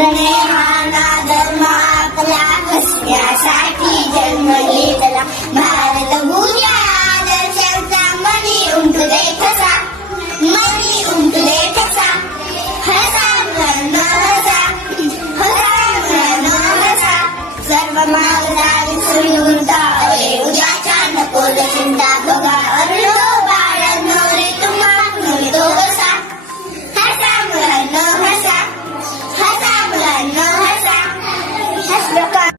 स्नेहाना धर्म आपला हसण्यासाठी जन्म घेतला. भारत भूया आदर्शांचा मनी उमटले ठसा, मनी उमटले ठसा. हसा मुलांना हसा, हसा मुलांना हसा. सर्व मागणारी सुनी उलटा, उद्याच्या नको चिंता बघा.